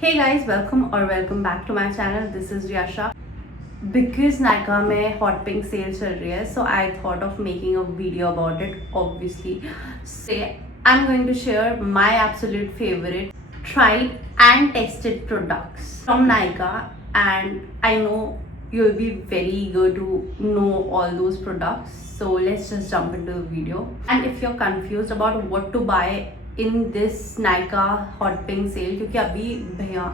Hey guys, welcome back to my channel. This is Yasha. Because Nykaa में hot pink sale चल रही है, so I thought of making a video about it. Obviously, so I'm going to share my absolute favorite tried and tested products from Nykaa, and I know you'll be very eager to know all those products. So let's just jump into the video. And if you're confused about what to buy in this Nykaa hot pink cell, क्योंकि अभी भैया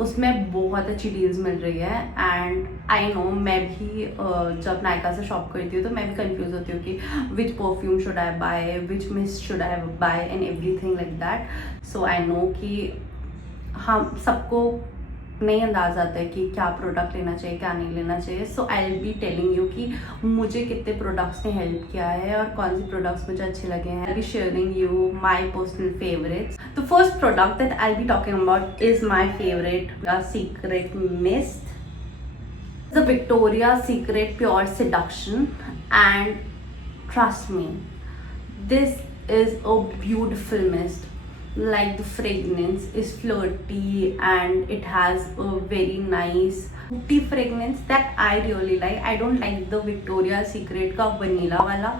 उसमें बहुत अच्छी deals मिल रही है and I know मैं भी जब नायका से शॉप करती हूँ तो मैं भी कंफ्यूज होती हूँ कि which perfume should I buy, which mist should I buy and everything like that. So I know कि हम सबको नहीं अंदाज आता है कि क्या प्रोडक्ट लेना चाहिए क्या नहीं लेना चाहिए. So I will be telling you कि मुझे कितने प्रोडक्ट्स ने हेल्प किया है और कौन से प्रोडक्ट्स मुझे अच्छे लगे हैं. I be sharing you my personal favourites. The first product that I be talking about is my favourite secret mist, the Victoria secret pure seduction. And trust me, this is a beautiful mist. Like the fragrance is flirty and it has a very nice fruity fragrance that I really like. I don't like the Victoria's Secret का vanilla वाला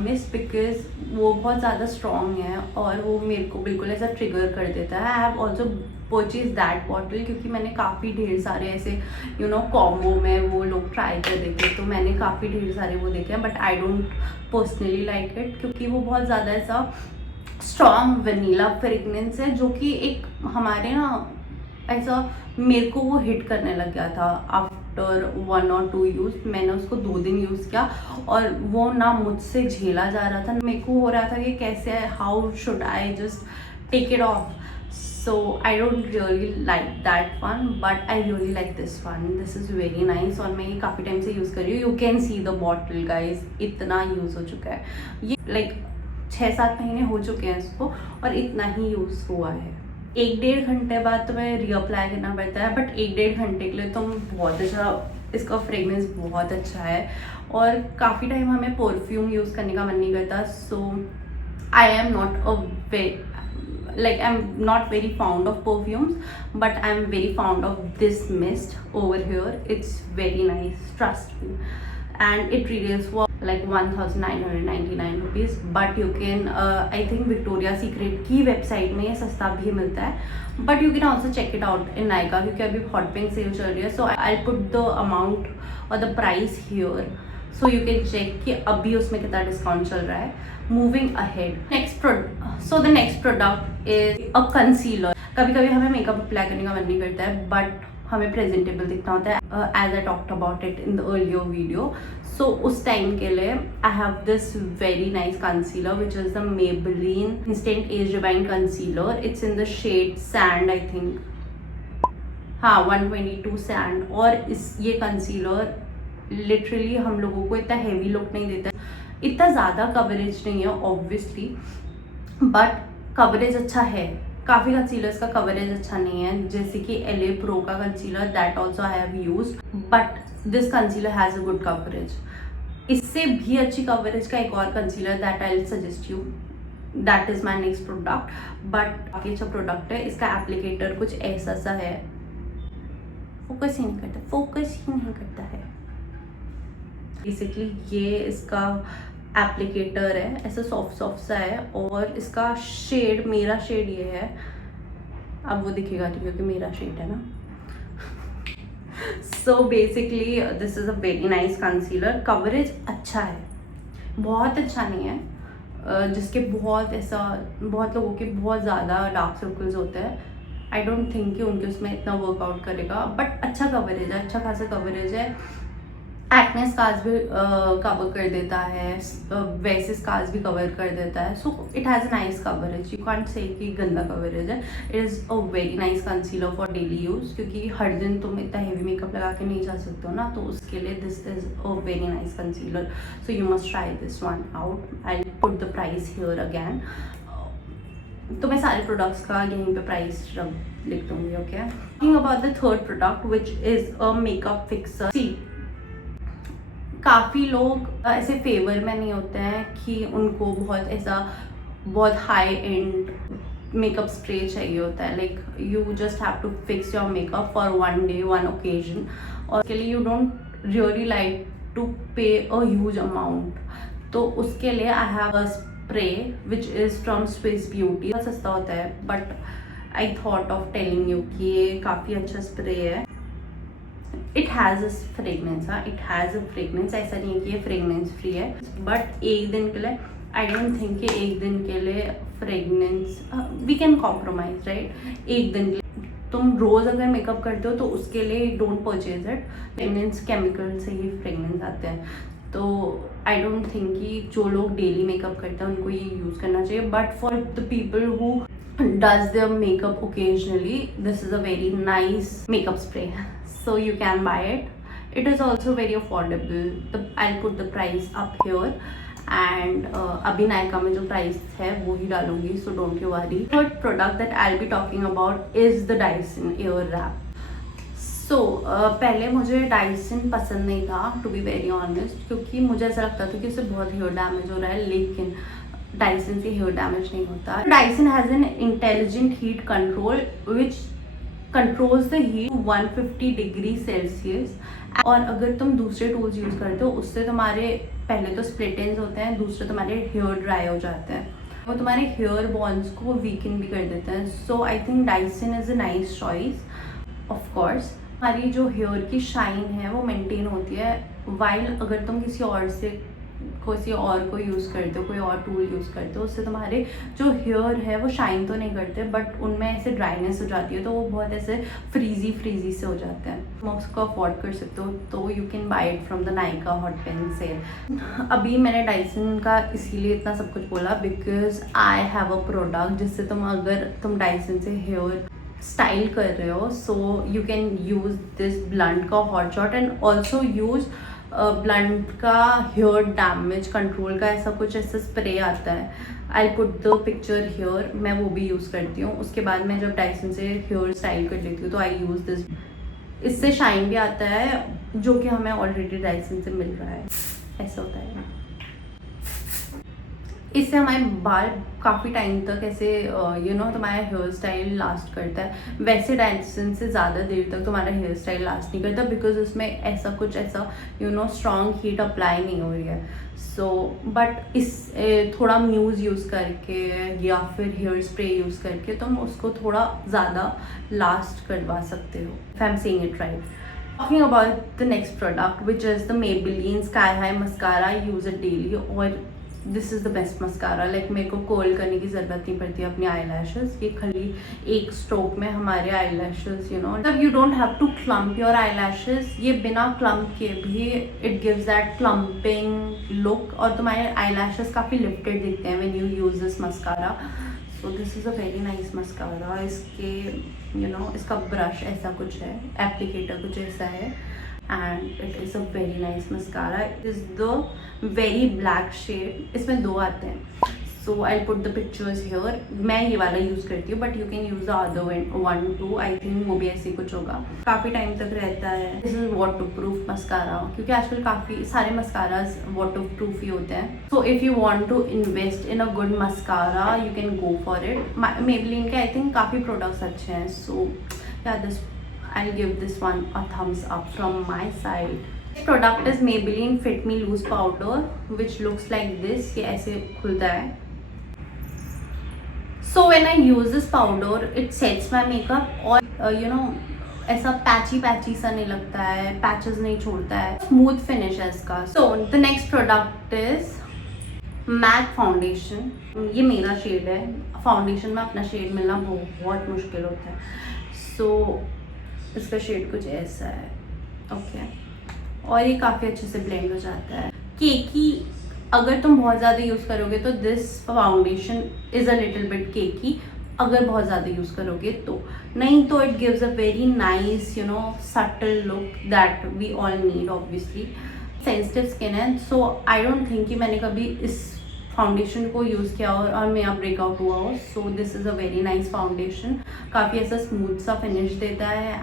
mist because वो बहुत ज़्यादा strong है और वो मेरे को बिल्कुल ऐसा ट्रिगर कर देता है. I have also purchase that bottle क्योंकि मैंने काफ़ी ढेर सारे ऐसे कॉम्बो में वो लोग ट्राई कर देते, तो मैंने काफ़ी ढेर सारे वो देखे हैं. But I don't personally like it क्योंकि वो बहुत ज़्यादा ऐसा स्ट्रॉन्ग वनीला फ्रेगनेंस है जो कि एक हमारे ना ऐसा मेरे को वो हिट करने लग गया था. आफ्टर 1 or 2 यूज़ मैंने उसको 2 दिन यूज़ किया और वो ना मुझसे झेला जा रहा था. मेरे को हो रहा था कि कैसे, how should I just take it off. So I don't really like that one but I really like this one. This is very nice और मैं ये काफ़ी टाइम से यूज़ कर रही हूँ. You can see the bottle guys, इतना use हो चुका है ये. लाइक 6-7 महीने हो चुके हैं इसको और इतना ही यूज़ हुआ है. 1-1.5 घंटे बाद तुम्हें रीअप्लाई करना पड़ता है बट 1-1.5 घंटे के लिए तुम बहुत अच्छा, इसका फ्रेगनेंस बहुत अच्छा है और काफ़ी टाइम हमें परफ्यूम यूज़ करने का मन नहीं करता. So I am not I am not very fond of perfumes but I am very fond of this mist over here. It's very nice, trust me. And it retails for like 1999 rupees, but you can I think Victoria's Secret की website में ये सस्ता भी मिलता है. But you can also check it out in Nykaa क्योंकि अभी hot pink sale चल रही है. So I put the amount और the price here so you can check कि अभी उसमें कितना डिस्काउंट चल रहा है. Moving ahead, the next product is a concealer. कभी कभी हमें मेकअप अप्लाई करने का मन नहीं करता है बट हमें प्रेजेंटेबल दिखना होता है. As I talked about it in the earlier video. So उस टाइम के लिए I have this very nice concealer which is the Maybelline instant age rewind concealer. It's in the shade sand, I think, हाँ 122 sand. और ये concealer literally हम लोगों को इतना हैवी लुक नहीं देता है. इतना ज़्यादा कवरेज नहीं है ऑब्वियसली बट कवरेज अच्छा है. काफ़ी कंसीलर्स का कवरेज अच्छा नहीं है जैसे कि LA Pro का concealer, that also I have used but this concealer has a good coverage. इससे भी अच्छी कवरेज का एक और concealer that I will suggest you, that is my next product. But काफ़ी अच्छा प्रोडक्ट है. इसका एप्लीकेटर कुछ ऐसा सा है, फोकस ही नहीं करता है. बेसिकली ये इसका एप्लीकेटर है, ऐसा सॉफ्ट सा है और इसका शेड, मेरा शेड ये है. अब वो दिखेगा नहीं क्योंकि मेरा शेड है ना. So basically this is a very nice concealer. Coverage अच्छा है, बहुत अच्छा नहीं है. जिसके बहुत लोगों के बहुत ज़्यादा डार्क सर्कल्स होते हैं. आई डोंट थिंक कि उनके उसमें इतना वर्कआउट करेगा बट अच्छा कवरेज है, अच्छा खासा कवरेज है. एक्ने स्कार्स भी कवर कर देता है, वैसे स्कार्स भी कवर कर देता है. So it has a nice coverage. You can't say कि गंदा कवरेज है. It is a very nice concealer for daily use क्योंकि हर दिन तुम इतना हेवी मेकअप लगा के नहीं जा सकते हो ना, तो उसके लिए this is a very nice concealer. So you must try this one out. I put the price here again. तो मैं सारे प्रोडक्ट्स का यहीं पे प्राइस लिख दूँगी. Okay, talking about the third product which is a makeup fixer. See, काफ़ी लोग ऐसे फेवर में नहीं होते हैं कि उनको बहुत हाई एंड मेकअप स्प्रे चाहिए होता है, like you just have to fix your makeup for one day one occasion, और उसके लिए you don't really like to pay a huge amount, तो उसके लिए I have a spray which is from Swiss Beauty. सस्ता होता है but I thought of telling you कि ये काफ़ी अच्छा स्प्रे है। इट हैज़ अ फ्रेगनेंस, हाँ इट हैज़ अ फ्रेगनेंस, ऐसा नहीं है कि ये फ्रेगनेंस फ्री है, बट एक दिन के लिए आई डोंट थिंक कि एक दिन के लिए fragrance we can compromise, right. एक दिन के लिए तुम रोज़ अगर मेकअप करते हो तो उसके लिए don't purchase it, fragrance chemical से ही फ्रेगनेंस आते हैं, तो आई डोंट थिंक कि जो लोग डेली मेकअप करते हैं उनको ये यूज़ करना चाहिए, but for the people who does their makeup occasionally, this is a very nice makeup spray, so you can buy it. It is also very affordable. I'll put the price up here, and अभी नायका में जो price है वो ही डालूंगी, so don't you worry. Third product that I'll be talking about is the Dyson Airwrap. So पहले मुझे Dyson पसंद नहीं था, टू बी वेरी ऑनेस्ट, क्योंकि मुझे ऐसा लगता था कि उससे बहुत हेयर डैमेज हो रहा है, लेकिन डाइसन से हेयर डैमेज नहीं होता। Dyson has an intelligent heat control which controls the heat 150 degree Celsius, और अगर तुम दूसरे टूल्स यूज़ करते हो उससे तुम्हारे पहले तो स्प्लिट एंड्स होते हैं, दूसरे तुम्हारे हेयर ड्राई हो जाते हैं, वो तुम्हारे हेयर बॉन्स को वीकन भी कर देते हैं। So I think Dyson is a nice choice. Of course हमारी जो हेयर की शाइन है वो मेंटेन होती है, वाइल अगर तुम किसी और को यूज़ करते हो, कोई और टूल यूज़ करते हो, उससे तुम्हारे जो हेयर है वो शाइन तो नहीं करते, बट उनमें ऐसे ड्राइनेस हो जाती है, तो वो बहुत ऐसे फ्रीजी से हो जाते हैं। तुम उसको अफोर्ड कर सकते हो तो you can buy it from the Nykaa hot pink sale. अभी मैंने डाइसन का इसीलिए इतना सब कुछ बोला because I have a product जिससे अगर तुम डाइसन से हेयर स्टाइल कर रहे हो, so you can use this Blunt का hot shot, and also use Blunt का हेयर डैमेज कंट्रोल का ऐसा कुछ ऐसा स्प्रे आता है। I put the picture here, मैं वो भी यूज़ करती हूँ। उसके बाद मैं जब डाइसन से हेयर स्टाइल कर लेती हूँ तो आई यूज़ दिस, इससे शाइन भी आता है जो कि हमें ऑलरेडी डाइसन से मिल रहा है, ऐसा होता है। इससे हमारे बाल काफ़ी टाइम तक ऐसे तुम्हारा हेयर स्टाइल लास्ट करता है। वैसे डाइसन से ज़्यादा देर तक तुम्हारा हेयर स्टाइल लास्ट नहीं करता बिकॉज उसमें ऐसा कुछ ऐसा स्ट्रॉन्ग हीट अप्लाई नहीं हो रही है। सो बट इस थोड़ा म्यूज़ यूज़ करके या फिर हेयर स्प्रे यूज़ करके तुम उसको थोड़ा ज़्यादा लास्ट करवा सकते हो, if I am saying it right. Talking about the next product, which is the Maybelline Sky High Mascara. I use it daily, और this is the best mascara. Like मेरे को कर्ल करने की ज़रूरत नहीं पड़ती अपनी आई लैशेज़, ये खाली एक स्ट्रोक में हमारे आई लैशेज़ मतलब you don't have to clump your eyelashes, ये बिना क्लम्प के भी it gives that clumping look, और तुम्हारे आई लैशेज़ काफ़ी लिफ्टेड दिखते हैं when you use this mascara. So this is a very nice mascara. इसके इसका ब्रश ऐसा कुछ है, एप्लीकेटर कुछ ऐसा है, and it is a very nice mascara. It is the very black shade. इसमें दो आते हैं, so I'll put the pictures here. मैं ये वाला यूज़ करती हूँ, but you can use the other one too. I think वो भी ऐसे ही कुछ होगा, काफ़ी टाइम तक रहता है। This is waterproof mascara, क्योंकि आजकल काफ़ी सारे mascaras waterproof ही होते हैं। So if you want to invest in a good mascara, you can go for it. Maybelline के I think काफ़ी products अच्छे हैं, so yeah, I'll give this one a thumbs up from my side. This product is Maybelline Fit Me Loose Powder, which looks like this. ये ऐसे खुलता है। So when I use this powder, it sets my makeup, और ऐसा patchy सा नहीं लगता है, पैचेस नहीं छोड़ता है, स्मूथ फिनिश है इसका। So the next product is MAC foundation. ये मेरा शेड है, फाउंडेशन में अपना शेड मिलना बहुत मुश्किल होता है। So इसका शेड कुछ ऐसा है, ओके, और ये काफ़ी अच्छे से ब्लेंड हो जाता है। केकी अगर तुम बहुत ज़्यादा यूज़ करोगे तो this foundation is a little bit cakey, अगर बहुत ज़्यादा यूज़ करोगे तो, नहीं तो it gives a very nice subtle look that we all need. Obviously sensitive skin है, सो आई डोंट थिंक कि मैंने कभी इस फाउंडेशन को यूज़ किया और मेरा ब्रेकआउट हुआ हो। सो this is a very nice foundation, काफ़ी ऐसा स्मूथ सा फिनिश देता है।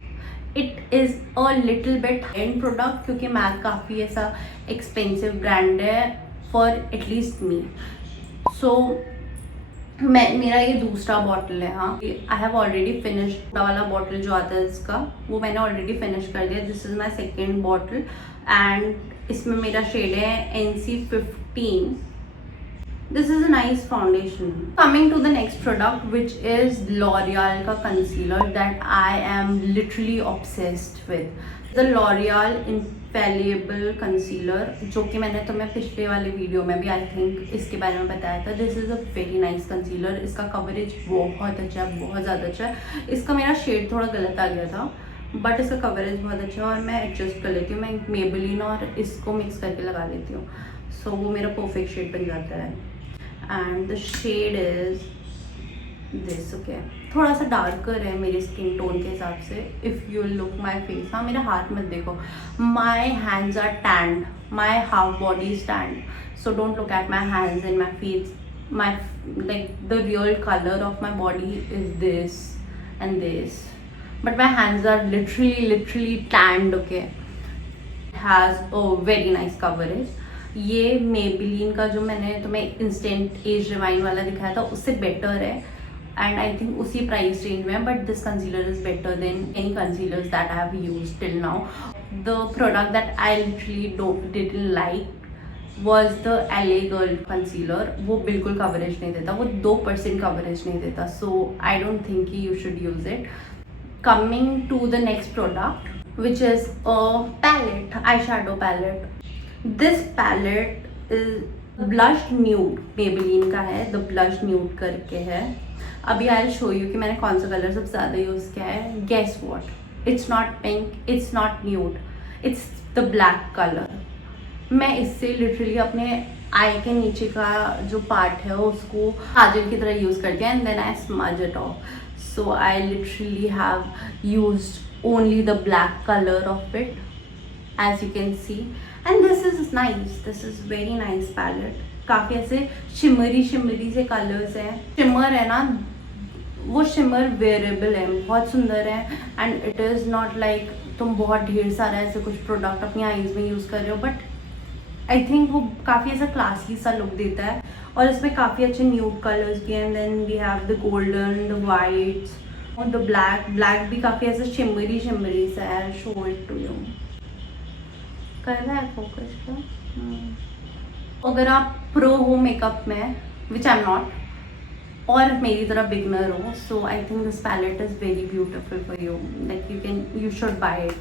It is a little bit and product, क्योंकि मैक काफ़ी ऐसा एक्सपेंसिव ब्रांड है फॉर एटलीस्ट मी। सो मेरा ये दूसरा बॉटल है। हाँ, आई हैव ऑलरेडी फिनिश्ड वाला बॉटल जो आता है इसका, वो मैंने ऑलरेडी फिनिश कर दिया। This is my second bottle and इसमें मेरा शेड है NC15। This is a nice foundation. Coming to the next product, which is L'Oreal का concealer that I am literally obsessed with. The L'Oreal Infallible Concealer, जो कि मैंने तुम्हें पिछले वाले वीडियो में भी आई थिंक इसके बारे में बताया था। This is a very nice concealer. इसका कवरेज बहुत अच्छा है, बहुत ज़्यादा अच्छा है। इसका मेरा शेड थोड़ा गलत आ गया था, बट इसका कवरेज बहुत अच्छा है और मैं एडजस्ट कर लेती हूँ। मैं मेबेलिन और इसको मिक्स करके लगा लेती हूँ, सो वो मेरा परफेक्ट शेड बन जाता है। And the shade is this. Okay, थोड़ा सा डार्कर है मेरी स्किन टोन के हिसाब से। If you look my face, हाँ मेरा हाथ मत देखो, my hands are tanned, my half body is tanned, so don't look at my hands and my face. My like the real color of my body is this and this, but my hands are literally tanned. Okay, it has a very nice coverage. ये Maybelline का जो मैंने तुम्हें instant as rewind वाला दिखाया था उससे better है एंड आई थिंक उसी प्राइस रेंज में है, but this concealer is better than any concealers that I have used till now. The product that I literally didn't like was the LA girl concealer. वो बिल्कुल coverage नहीं देता, वो 2% coverage नहीं देता, so I don't think you should use it. Coming to the next product which is a palette, eye shadow palette. This palette is blush nude, Maybelline का है, the blush nude करके है। अभी आई विल शो यू कि मैंने कौन सा colour सबसे ज़्यादा यूज़ किया है। Guess what, it's not pink, it's not nude, it's the black colour. मैं इससे लिटरली अपने आई के नीचे का जो पार्ट है उसको काजल की तरह यूज़ करती है and then I smudge it off. So I literally have used only the black colour of it, as you can see, and this is nice, this is very nice palette। काफ़ी ऐसे shimmery से colours हैं। Shimmer है ना, वो shimmer variable है, बहुत सुंदर है and it is not like तुम बहुत ढेर सारा ऐसे कुछ प्रोडक्ट अपनी आईज में यूज़ कर रहे हो, बट आई थिंक वो काफ़ी ऐसा क्लासी सा लुक देता है और इसमें काफ़ी अच्छे न्यूड कलर्स भी हैं। And then we have the golden, the whites और द ब्लैक भी काफ़ी ऐसा शिमरी सा है। शो इट टू यू, कर रहा है फोकस का। अगर आप प्रो हो मेकअप में, विच आई एम नॉट, और मेरी तरह बिगनर हो, so I think this palette is very beautiful for you, like you should buy it.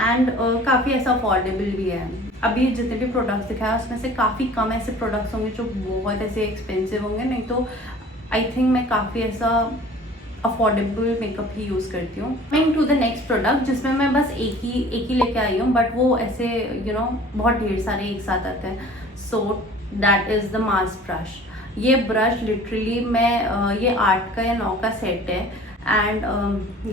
And काफ़ी ऐसा अफोर्डेबल भी है। अभी जितने भी प्रोडक्ट्स दिखाया उसमें से काफ़ी कम ऐसे प्रोडक्ट्स होंगे जो बहुत ऐसे एक्सपेंसिव होंगे, नहीं तो आई थिंक मैं काफ़ी ऐसा अफोर्डेबल मेकअप ही यूज़ करती हूँ। Coming to the next product, जिसमें मैं बस एक ही लेके आई हूँ, बट वो ऐसे बहुत ढेर सारे एक साथ आते हैं। So that is the mass brush. ये ब्रश लिटरली मैं ये 8 का या 9 का सेट है एंड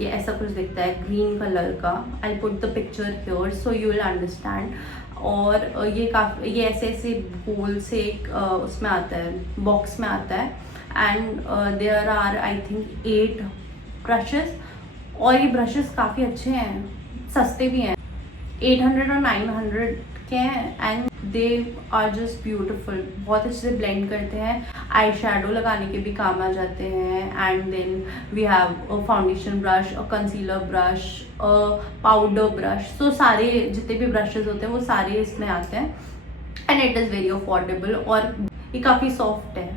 ये ऐसा कुछ दिखता है ग्रीन कलर का। आई put the picture here so you will understand. और ये ऐसे गोल से एक उसमें आता है, बॉक्स में आता है and there are I think 8 brushes. और ये ब्रशेस काफ़ी अच्छे हैं, सस्ते भी हैं, 800 और 900 के हैं and they are just beautiful. बहुत अच्छे से ब्लेंड करते हैं, आई शेडो लगाने के भी काम आ जाते हैं। And then we have a foundation brush, a concealer brush, a powder brush. So सारे जितने भी ब्रशेस होते हैं वो सारे इसमें आते हैं and it is very affordable और ये काफ़ी सॉफ्ट है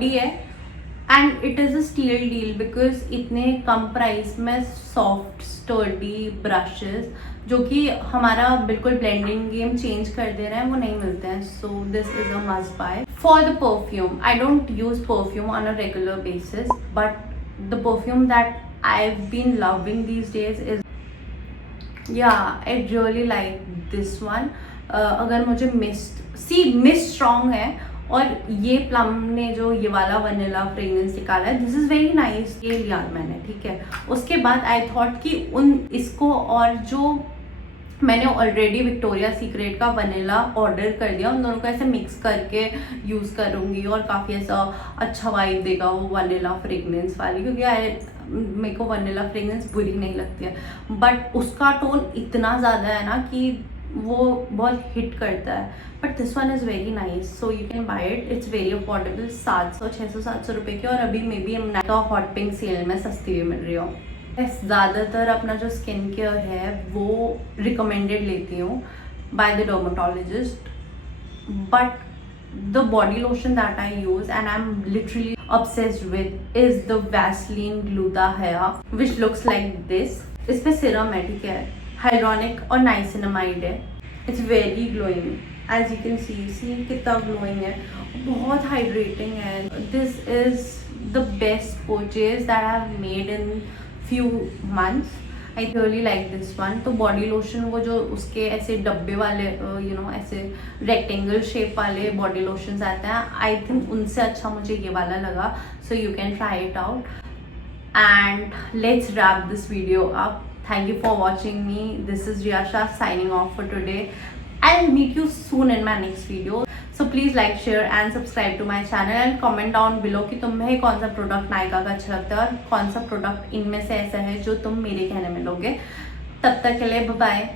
and it is a steal deal because इतने कम प्राइस में सॉफ्ट स्टर्डी ब्रशेस जो कि हमारा बिल्कुल ब्लेंडिंग गेम चेंज कर दे रहे हैं वो नहीं मिलते हैं। So this is a must buy. For the perfume, I don't use perfume on a regular basis, but the perfume that I have been loving these days is I really like this one. अगर मुझे mist strong है और ये plum ने जो ये वाला vanilla fragrance निकाला है, दिस इज़ वेरी नाइस, ये लिया मैंने, ठीक है। उसके बाद आई थॉट कि इसको और जो मैंने ऑलरेडी विक्टोरिया सीक्रेट का वनीला ऑर्डर कर दिया, उन दोनों को ऐसे मिक्स करके यूज़ करूँगी और काफ़ी ऐसा अच्छा वाइब देगा वो वनीला फ्रेग्रेंस वाली, क्योंकि मेरे को वनीला फ्रेग्रेंस बुरी नहीं लगती है, बट उसका टोन इतना ज़्यादा है ना कि वो बहुत हिट करता है, but this one is very nice, so you can buy it, it's very affordable, 700 रुपये की, और अभी may be Nykaa hot pink cell में सस्ती भी मिल रही हो। ज़्यादातर अपना जो स्किन केयर है वो रिकमेंडेड लेती हूँ by the dermatologist, but the body lotion that I use and I'm literally obsessed with is the Vaseline Gluta Hair, which looks like this. इसमें सीरम है, ठीक है, hyaluronic और niacinamide है. It's very glowing, as you can see कितना glowing है, बहुत hydrating है. This is the best purchase that I have made in few months. I really like this one. तो बॉडी लोशन वो जो उसके ऐसे डब्बे वाले ऐसे रेक्टेंगल शेप वाले बॉडी लोशंस आते हैं, आई थिंक उनसे अच्छा मुझे ये वाला लगा. So you can try it out and let's wrap this video up. Thank you for watching me. This is Riyasha signing off for today. I'll meet you soon in my next video. So please like, share and subscribe to my channel and comment down below कि तुम्हें कौन सा product Nykaa का अच्छा लगता है और कौन सा प्रोडक्ट इनमें से ऐसा है जो तुम मेरे कहने में लोगे. तब तक के लिए बाय बाय.